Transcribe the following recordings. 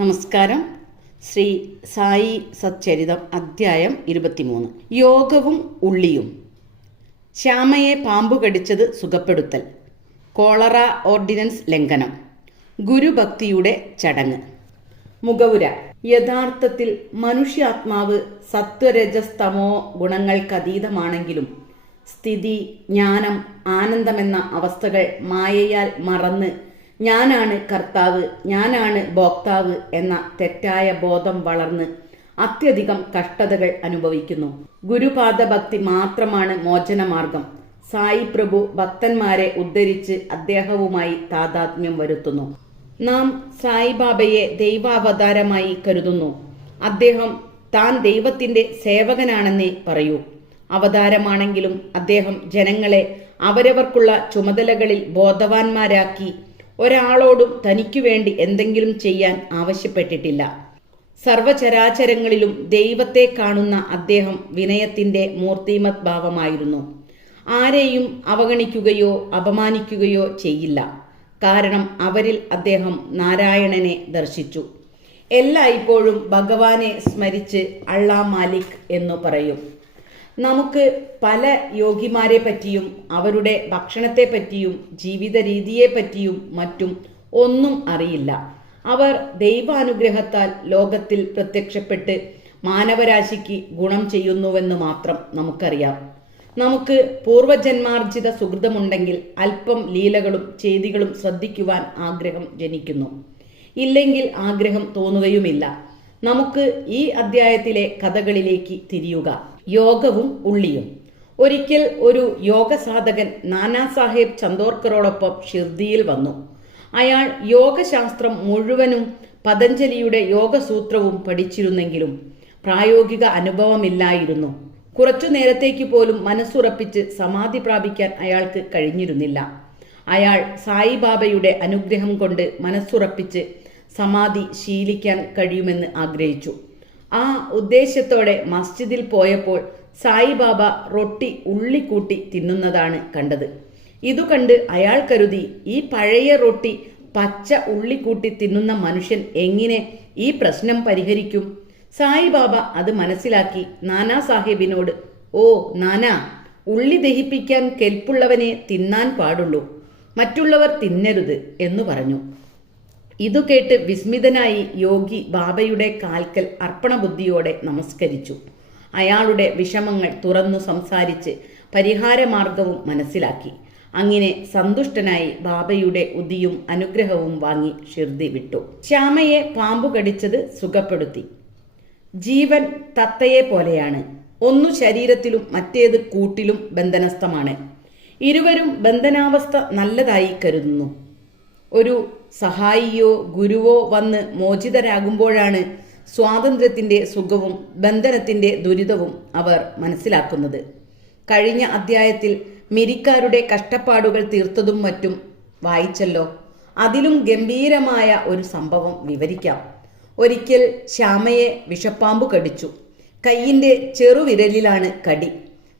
നമസ്കാരം. ശ്രീ സായി സച്ചരിതം അധ്യായം 23. യോഗവും ഉള്ളിയും. ശ്യാമയെ പാമ്പു കടിച്ചത് സുഖപ്പെടുത്തൽ. കോളറ ഓർഡിനൻസ് ലംഘനം. ഗുരുഭക്തിയുടെ ചടങ്ങ്. മുഖവുര. യഥാർത്ഥത്തിൽ മനുഷ്യാത്മാവ് സത്വരജസ്തമോ ഗുണങ്ങൾക്കതീതമാണെങ്കിലും സ്ഥിതി, ജ്ഞാനം, ആനന്ദമെന്ന അവസ്ഥകൾ മായയാൽ മറന്ന് ഞാനാണ് കർത്താവ്, ഞാനാണ് ഭോക്താവ് എന്ന തെറ്റായ ബോധം വളർന്ന് അത്യധികം കഷ്ടതകൾ അനുഭവിക്കുന്നു. ഗുരുപാദഭക്തി മാത്രമാണ് മോചനമാർഗം. സായി പ്രഭു ഭക്തന്മാരെ ഉദ്ധരിച്ച് അദ്ദേഹവുമായി താതാത്മ്യം വരുത്തുന്നു. നാം സായിബാബയെ ദൈവാവതാരമായി കരുതുന്നു. അദ്ദേഹം താൻ ദൈവത്തിന്റെ സേവകനാണെന്നേ പറയൂ. അവതാരമാണെങ്കിലും അദ്ദേഹം ജനങ്ങളെ അവരവർക്കുള്ള ചുമതലകളിൽ ബോധവാന്മാരാക്കി ഒരാളോടും തനിക്കു വേണ്ടി എന്തെങ്കിലും ചെയ്യാൻ ആവശ്യപ്പെട്ടിട്ടില്ല. സർവചരാചരങ്ങളിലും ദൈവത്തെ കാണുന്ന അദ്ദേഹം വിനയത്തിന്റെ മൂർത്തിമത് ഭാവമായിരുന്നു. ആരെയും അവഗണിക്കുകയോ അപമാനിക്കുകയോ ചെയ്യില്ല. കാരണം അവരിൽ അദ്ദേഹം നാരായണനെ ദർശിച്ചു. എല്ലായ്പ്പോഴും ഭഗവാനെ സ്മരിച്ച് അള്ളാ മാലിക് എന്നു പറയും. നമുക്ക് പല യോഗിമാരെ പറ്റിയും അവരുടെ ഭക്ഷണത്തെ പറ്റിയും ജീവിത രീതിയെ പറ്റിയും മറ്റും ഒന്നും അറിയില്ല. അവർ ദൈവാനുഗ്രഹത്താൽ ലോകത്തിൽ പ്രത്യക്ഷപ്പെട്ട് മാനവരാശിക്ക് ഗുണം ചെയ്യുന്നുവെന്ന് മാത്രം നമുക്കറിയാം. നമുക്ക് പൂർവജന്മാർജിത സുഹൃതമുണ്ടെങ്കിൽ അല്പം ലീലകളും ചെയ്തികളും ശ്രദ്ധിക്കുവാൻ ആഗ്രഹം ജനിക്കുന്നു. ഇല്ലെങ്കിൽ ആഗ്രഹം തോന്നുകയുമില്ല. നമുക്ക് ഈ അധ്യായത്തിലെ കഥകളിലേക്ക് തിരിയുക. യോഗവും ഉള്ളിയും. ഒരിക്കൽ ഒരു യോഗ സാധകൻ നാനാ സാഹേബ് ചന്ദോർക്കറോടൊപ്പം ഷിർദിയിൽ വന്നു. അയാൾ യോഗശാസ്ത്രം മുഴുവനും പതഞ്ജലിയുടെ യോഗസൂത്രവും പഠിച്ചിരുന്നെങ്കിലും പ്രായോഗിക അനുഭവമില്ലായിരുന്നു. കുറച്ചു നേരത്തേക്ക് പോലും മനസ്സുറപ്പിച്ച് സമാധി പ്രാപിക്കാൻ അയാൾക്ക് കഴിഞ്ഞിരുന്നില്ല. അയാൾ സായിബാബയുടെ അനുഗ്രഹം കൊണ്ട് മനസ്സുറപ്പിച്ച് സമാധി ശീലിക്കാൻ കഴിയുമെന്ന് ആഗ്രഹിച്ചു. ആ ഉദ്ദേശത്തോടെ മസ്ജിദിൽ പോയപ്പോൾ സായിബാബ റൊട്ടി ഉള്ളിക്കൂട്ടി തിന്നുന്നതാണ് കണ്ടത്. ഇതു കണ്ട് അയാൾ കരുതി, ഈ പഴയ റൊട്ടി പച്ച ഉള്ളിക്കൂട്ടി തിന്നുന്ന മനുഷ്യൻ എങ്ങനെ ഈ പ്രശ്നം പരിഹരിക്കും? സായിബാബ അത് മനസ്സിലാക്കി നാനാ സാഹേബിനോട്, ഓ നാനാ, ഉള്ളി ദഹിപ്പിക്കാൻ കെൽപ്പുള്ളവനെ തിന്നാൻ പാടുള്ളൂ, മറ്റുള്ളവർ തിന്നരുത് എന്നു പറഞ്ഞു. ഇതു കേട്ട് വിസ്മിതനായി യോഗി ബാബയുടെ കാൽക്കൽ അർപ്പണബുദ്ധിയോടെ നമസ്കരിച്ചു. അയാളുടെ വിഷമങ്ങൾ തുറന്നു സംസാരിച്ച് പരിഹാരമാർഗവും മനസ്സിലാക്കി. അങ്ങനെ സന്തുഷ്ടനായി ബാബയുടെ ഉദിയും അനുഗ്രഹവും വാങ്ങി ഷിർദി വിട്ടു. ശ്യാമയെ പാമ്പു കടിച്ചത് സുഖപ്പെടുത്തി. ജീവൻ തത്തയെ പോലെയാണ്. ഒന്നു ശരീരത്തിലും മറ്റേത് കൂട്ടിലും ബന്ധനസ്ഥമാണ്. ഇരുവരും ബന്ധനാവസ്ഥ നല്ലതായി കരുതുന്നു. ഒരു സഹായിയോ ഗുരുവോ വന്ന് മോചിതരാകുമ്പോഴാണ് സ്വാതന്ത്ര്യത്തിന്റെ സുഖവും ബന്ധനത്തിന്റെ ദുരിതവും അവർ മനസ്സിലാക്കുന്നത്. കഴിഞ്ഞ അധ്യായത്തിൽ മിരിക്കാരുടെ കഷ്ടപ്പാടുകൾ തീർത്തതും മറ്റും വായിച്ചല്ലോ. അതിലും ഗംഭീരമായ ഒരു സംഭവം വിവരിക്കാം. ഒരിക്കൽ ശ്യാമയെ വിഷപ്പാമ്പു കടിച്ചു. കയ്യിന്റെ ചെറുവിരലിലാണ് കടി.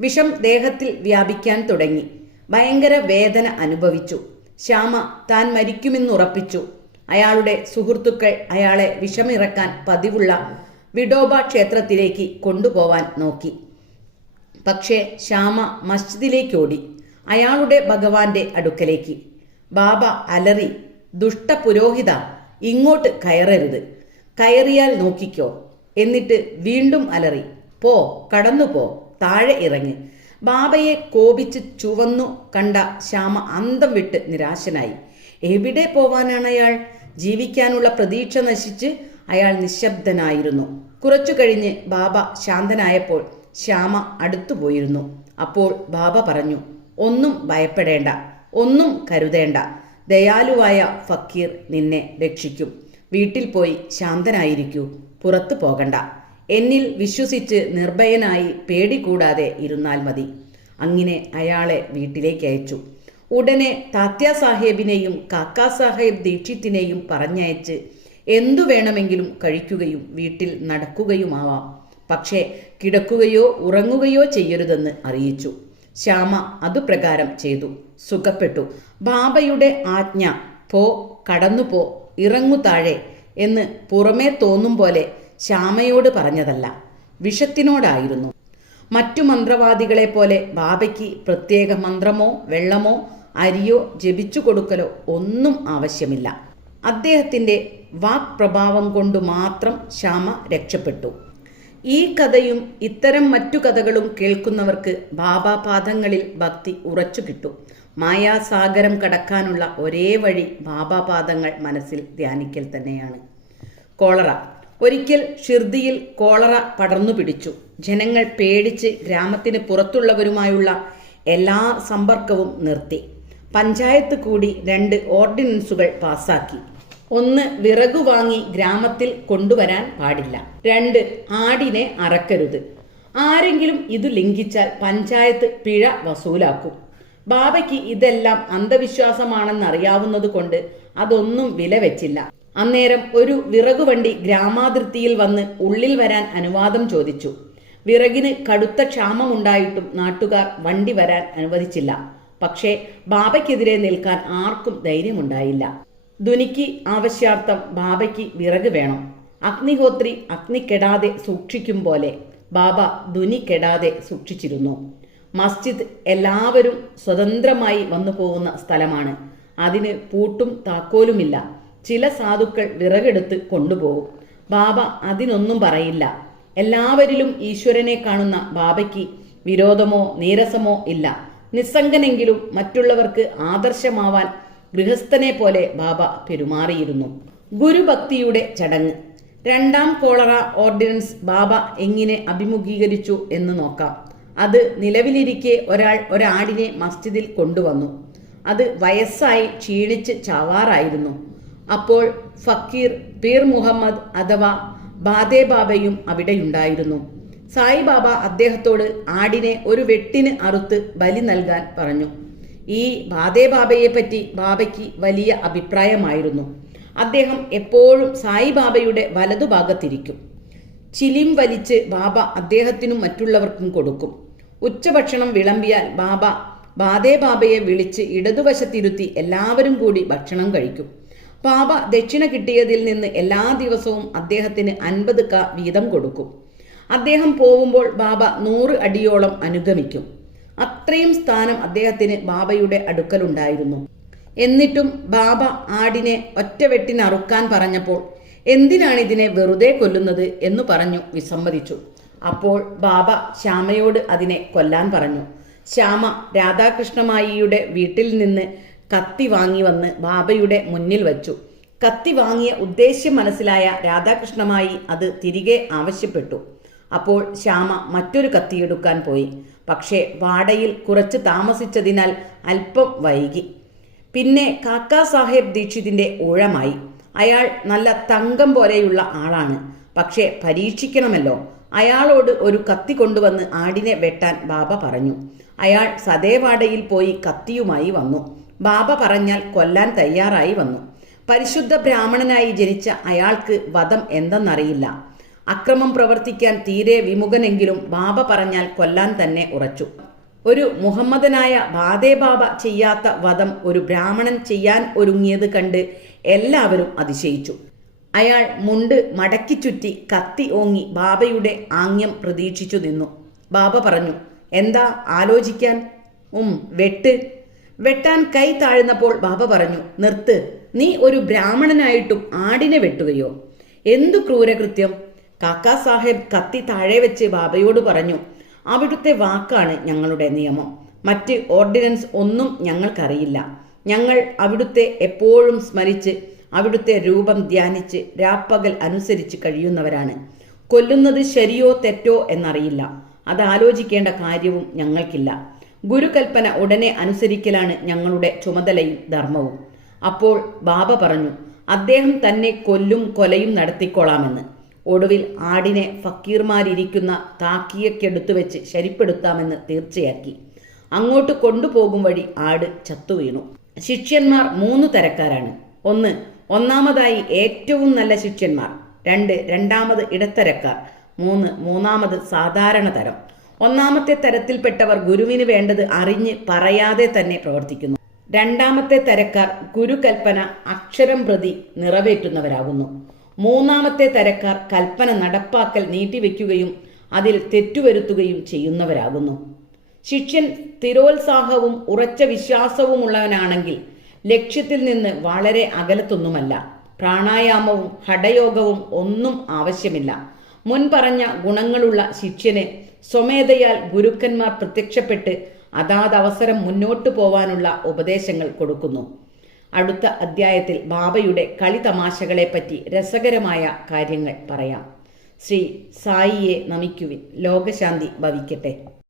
വിഷം ദേഹത്തിൽ വ്യാപിക്കാൻ തുടങ്ങി. ഭയങ്കര വേദന അനുഭവിച്ചു. ശ്യാമ താൻ മരിക്കുമെന്നുറപ്പിച്ചു. അയാളുടെ സുഹൃത്തുക്കൾ അയാളെ വിഷമിറക്കാൻ പതിവുള്ള വിഡോബ ക്ഷേത്രത്തിലേക്ക് കൊണ്ടുപോവാൻ നോക്കി. പക്ഷേ ശ്യാമ മസ്ജിദിലേക്കോടി, അയാളുടെ ഭഗവാന്റെ അടുക്കലേക്ക്. ബാബ അലറി, ദുഷ്ടപുരോഹിത, ഇങ്ങോട്ട് കയറരുത്, കയറിയാൽ നോക്കിക്കോ. എന്നിട്ട് വീണ്ടും അലറി, പോ, കടന്നു പോ, താഴെ ഇറങ്ങി. ബാബയെ കോപിച്ച് ചുവന്നു കണ്ട ശ്യാമ അന്തം വിട്ട് നിരാശനായി. എവിടെ പോവാനാണ് അയാൾ? ജീവിക്കാനുള്ള പ്രതീക്ഷ നശിച്ച് അയാൾ നിശബ്ദനായിരുന്നു. കുറച്ചു കഴിഞ്ഞ് ബാബ ശാന്തനായപ്പോൾ ശ്യാമ അടുത്തുപോയിരുന്നു. അപ്പോൾ ബാബ പറഞ്ഞു, ഒന്നും ഭയപ്പെടേണ്ട, ഒന്നും കരുതേണ്ട. ദയാലുവായ ഫക്കീർ നിന്നെ രക്ഷിക്കും. വീട്ടിൽ പോയി ശാന്തനായിരിക്കൂ, പുറത്തു പോകണ്ട. എന്നിൽ വിശ്വസിച്ച് നിർഭയനായി പേടി കൂടാതെ ഇരുന്നാൽ മതി. അങ്ങനെ അയാളെ വീട്ടിലേക്ക് അയച്ചു. ഉടനെ താത്യാ സാഹേബിനെയും കാക്കാ സാഹേബ് ദീക്ഷിത്തിനെയും പറഞ്ഞയച്ച് എന്തു വേണമെങ്കിലും കഴിക്കുകയും വീട്ടിൽ നടക്കുകയുമാവാം, പക്ഷേ കിടക്കുകയോ ഉറങ്ങുകയോ ചെയ്യരുതെന്ന് അറിയിച്ചു. ശ്യാമ അതുപ്രകാരം ചെയ്തു. സുഖപ്പെട്ടു. ബാബയുടെ ആജ്ഞ, പോ, കടന്നുപോ, ഇറങ്ങു താഴെ, എന്ന് പുറമേ തോന്നും പോലെ ശ്യാമയോട് പറഞ്ഞതല്ല, വിഷത്തിനോടായിരുന്നു. മറ്റു മന്ത്രവാദികളെ പോലെ ബാബയ്ക്ക് പ്രത്യേക മന്ത്രമോ വെള്ളമോ അരിയോ ജപിച്ചു കൊടുക്കലോ ഒന്നും ആവശ്യമില്ല. അദ്ദേഹത്തിൻ്റെ വാക്പ്രഭാവം കൊണ്ട് മാത്രം ശ്യാമ രക്ഷപ്പെട്ടു. ഈ കഥയും ഇത്തരം മറ്റു കഥകളും കേൾക്കുന്നവർക്ക് ബാബാപാദങ്ങളിൽ ഭക്തി ഉറച്ചു കിട്ടും. മായാസാഗരം കടക്കാനുള്ള ഒരേ വഴി ബാബാപാദങ്ങൾ മനസ്സിൽ ധ്യാനിക്കൽ തന്നെയാണ്. കോളറ. ഒരിക്കൽ ഷിർദിയിൽ കോളറ പടർന്നു പിടിച്ചു. ജനങ്ങൾ പേടിച്ച് ഗ്രാമത്തിന് പുറത്തുള്ളവരുമായുള്ള എല്ലാ സമ്പർക്കവും നിർത്തി. പഞ്ചായത്ത് കൂടി 2 ഓർഡിനൻസുകൾ പാസാക്കി. 1, വിറകു വാങ്ങി ഗ്രാമത്തിൽ കൊണ്ടുവരാൻ പാടില്ല. 2, ആടിനെ അറക്കരുത്. ആരെങ്കിലും ഇതു ലംഘിച്ചാൽ പഞ്ചായത്ത് പിഴ വസൂലാക്കും. ബാബയ്ക്ക് ഇതെല്ലാം അന്ധവിശ്വാസമാണെന്നറിയാവുന്നത് കൊണ്ട് അതൊന്നും വില വെച്ചില്ല. അന്നേരം ഒരു വിറകുവണ്ടി ഗ്രാമാതിർത്തിയിൽ വന്ന് ഉള്ളിൽ വരാൻ അനുവാദം ചോദിച്ചു. വിറകിന് കടുത്ത ക്ഷാമമുണ്ടായിട്ടും നാട്ടുകാർ വണ്ടി വരാൻ അനുവദിച്ചില്ല. പക്ഷേ ബാബയ്ക്കെതിരെ നിൽക്കാൻ ആർക്കും ധൈര്യമുണ്ടായില്ല. ധുനിക്ക് ആവശ്യാർത്ഥം ബാബയ്ക്ക് വിറക് വേണം. അഗ്നിഹോത്രി അഗ്നി കെടാതെ സൂക്ഷിക്കും പോലെ ബാബ ധുനി കെടാതെ സൂക്ഷിച്ചിരുന്നു. മസ്ജിദ് എല്ലാവരും സ്വതന്ത്രമായി വന്നു പോകുന്ന സ്ഥലമാണ്. അതിന് പൂട്ടും താക്കോലുമില്ല. ചില സാധുക്കൾ വിറകെടുത്ത് കൊണ്ടുപോകും. ബാബ അതിനൊന്നും പറയില്ല. എല്ലാവരിലും ഈശ്വരനെ കാണുന്ന ബാബയ്ക്ക് വിരോധമോ നീരസമോ ഇല്ല. നിസ്സംഗനെങ്കിലും മറ്റുള്ളവർക്ക് ആദർശമാവാൻ ഗൃഹസ്ഥനെ പോലെ ബാബ പെരുമാറിയിരുന്നു. ഗുരുഭക്തിയുടെ ചടങ്ങ്. 2ാം കോളറ ഓർഡിനൻസ് ബാബ എങ്ങനെ അഭിമുഖീകരിച്ചു എന്ന് നോക്കാം. അത് നിലവിലിരിക്കെ ഒരാടിനെ മസ്ജിദിൽ കൊണ്ടുവന്നു. അത് വയസ്സായി ക്ഷീണിച്ച് ചാവാറായിരുന്നു. അപ്പോൾ ഫക്കീർ പീർ മുഹമ്മദ് അഥവാ ബാദേ ബാബയും അവിടെയുണ്ടായിരുന്നു. സായിബാബ അദ്ദേഹത്തോട് ആടിനെ ഒരു വെട്ടിന് അറുത്ത് ബലി നൽകാൻ പറഞ്ഞു. ഈ ബാദേ ബാബയെ പറ്റി ബാബയ്ക്ക് വലിയ അഭിപ്രായമായിരുന്നു. അദ്ദേഹം എപ്പോഴും സായിബാബയുടെ വലതുഭാഗത്തിരിക്കും. ചിലിം വലിച്ച് ബാബ അദ്ദേഹത്തിനും മറ്റുള്ളവർക്കും കൊടുക്കും. ഉച്ചഭക്ഷണം വിളമ്പിയാൽ ബാബ ബാദേ ബാബയെ വിളിച്ച് ഇടതുവശത്തിരുത്തി എല്ലാവരും കൂടി ഭക്ഷണം കഴിക്കും. ബാബ ദക്ഷിണ കിട്ടിയതിൽ നിന്ന് എല്ലാ ദിവസവും അദ്ദേഹത്തിന് 50 ക വീതം കൊടുക്കും. അദ്ദേഹം പോവുമ്പോൾ ബാബ 100 അടിയോളം അനുഗമിക്കും. അത്രയും സ്ഥാനം അദ്ദേഹത്തിന് ബാബയുടെ അടുക്കലുണ്ടായിരുന്നു. എന്നിട്ടും ബാബ ആടിനെ ഒറ്റവെട്ടിന് അറുക്കാൻ പറഞ്ഞപ്പോൾ എന്തിനാണിതിനെ വെറുതെ കൊല്ലുന്നത് എന്ന് പറഞ്ഞു വിസമ്മതിച്ചു. അപ്പോൾ ബാബ ശ്യാമയോട് അതിനെ കൊല്ലാൻ പറഞ്ഞു. ശ്യാമ രാധാകൃഷ്ണമായിയുടെ വീട്ടിൽ നിന്ന് കത്തി വാങ്ങി വന്ന് ബാബയുടെ മുന്നിൽ വച്ചു. കത്തി വാങ്ങിയ ഉദ്ദേശ്യം മനസ്സിലായ രാധാകൃഷ്ണമായി അത് തിരികെ ആവശ്യപ്പെട്ടു. അപ്പോൾ ശ്യാമ മറ്റൊരു കത്തിയെടുക്കാൻ പോയി. പക്ഷേ വാടയിൽ കുറച്ച് താമസിച്ചതിനാൽ അല്പം വൈകി. പിന്നെ കാക്കാ സാഹേബ് ദീക്ഷിതിൻ്റെ ഊഴമായി. അയാൾ നല്ല തങ്കം പോലെയുള്ള ആളാണ്. പക്ഷേ പരീക്ഷിക്കണമല്ലോ. അയാളോട് ഒരു കത്തി കൊണ്ടുവന്ന് ആടിനെ വെട്ടാൻ ബാബ പറഞ്ഞു. അയാൾ സദേവാടയിൽ പോയി കത്തിയുമായി വന്നു. ബാബ പറഞ്ഞാൽ കൊല്ലാൻ തയ്യാറായി വന്നു. പരിശുദ്ധ ബ്രാഹ്മണനായി ജനിച്ച അയാൾക്ക് വധം എന്തെന്നറിയില്ല. അക്രമം പ്രവർത്തിക്കാൻ തീരെ വിമുഖനെങ്കിലും ബാബ പറഞ്ഞാൽ കൊല്ലാൻ തന്നെ ഉറച്ചു. ഒരു മുഹമ്മദനായ ബാദേ ബാബ ചെയ്യാത്ത വധം ഒരു ബ്രാഹ്മണൻ ചെയ്യാൻ ഒരുങ്ങിയത് കണ്ട് എല്ലാവരും അതിശയിച്ചു. അയാൾ മുണ്ട് മടക്കി ചുറ്റി കത്തി ഓങ്ങി ബാബയുടെ ആംഗ്യം പ്രതീക്ഷിച്ചു നിന്നു. ബാബ പറഞ്ഞു, എന്താ ആലോചിക്കാൻ? വെട്ടാൻ കൈ താഴ്ന്നപ്പോൾ ബാബ പറഞ്ഞു, നിർത്ത്. നീ ഒരു ബ്രാഹ്മണനായിട്ടും ആടിനെ വെട്ടുകയോ? എന്തു ക്രൂരകൃത്യം! കാക്കാ സാഹേബ് കത്തി താഴെ വെച്ച് ബാബയോട് പറഞ്ഞു, അവിടുത്തെ വാക്കാണ് ഞങ്ങളുടെ നിയമം. മറ്റ് ഓർഡിനൻസ് ഒന്നും ഞങ്ങൾക്കറിയില്ല. ഞങ്ങൾ അവിടുത്തെ എപ്പോഴും സ്മരിച്ച് അവിടുത്തെ രൂപം ധ്യാനിച്ച് രാപ്പകൽ അനുസരിച്ച് കഴിയുന്നവരാണ്. കൊല്ലുന്നത് ശരിയോ തെറ്റോ എന്നറിയില്ല. അതാലോചിക്കേണ്ട കാര്യവും ഞങ്ങൾക്കില്ല. ഗുരുകൽപ്പന ഉടനെ അനുസരിക്കലാണ് ഞങ്ങളുടെ ചുമതലയും ധർമ്മവും. അപ്പോൾ ബാബ പറഞ്ഞു, അദ്ദേഹം തന്നെ കൊല്ലും കൊലയും നടത്തിക്കൊള്ളാമെന്ന്. ഒടുവിൽ ആടിനെ ഫക്കീർമാരിയ്ക്കുന്ന താക്കിയക്കെടുത്തു വെച്ച് ശരിപ്പെടുത്താമെന്ന് തീർച്ചയാക്കി. അങ്ങോട്ട് കൊണ്ടുപോകും വഴി ആട് ചത്തുവീണു. ശിഷ്യന്മാർ 3 തരക്കാരാണ്. 1, ഒന്നാമതായി ഏറ്റവും നല്ല ശിഷ്യന്മാർ. 2, രണ്ടാമത് ഇടത്തരക്കാർ. 3, മൂന്നാമത് സാധാരണ തരം. ഒന്നാമത്തെ തരത്തിൽപ്പെട്ടവർ ഗുരുവിന് വേണ്ടത് അറിഞ്ഞ് പറയാതെ തന്നെ പ്രവർത്തിക്കുന്നു. രണ്ടാമത്തെ തരക്കാർ ഗുരുകൽപ്പന അക്ഷരം പ്രതി നിറവേറ്റുന്നവരാകുന്നു. മൂന്നാമത്തെ തരക്കാർ കൽപ്പന നടപ്പാക്കൽ നീട്ടിവെക്കുകയും അതിൽ തെറ്റുവരുത്തുകയും ചെയ്യുന്നവരാകുന്നു. ശിഷ്യൻ സ്ഥിരോത്സാഹവും ഉറച്ച വിശ്വാസവുമുള്ളവനാണെങ്കിൽ ലക്ഷ്യത്തിൽ നിന്ന് വളരെ അകലത്തൊന്നുമല്ല. പ്രാണായാമവും ഹഠയോഗവും ഒന്നും ആവശ്യമില്ല. മുൻപറഞ്ഞ ഗുണങ്ങളുള്ള ശിഷ്യന് സ്വമേധയാൽ ഗുരുക്കന്മാർ പ്രത്യക്ഷപ്പെട്ട് അതാതവസരം മുന്നോട്ടു പോവാനുള്ള ഉപദേശങ്ങൾ കൊടുക്കുന്നു. അടുത്ത അധ്യായത്തിൽ ബാബയുടെ കളിതമാശകളെപ്പറ്റി രസകരമായ കാര്യങ്ങൾ പറയാം. ശ്രീ സായിയെ നമിക്കുവിൻ. ലോകശാന്തി ഭവിക്കട്ടെ.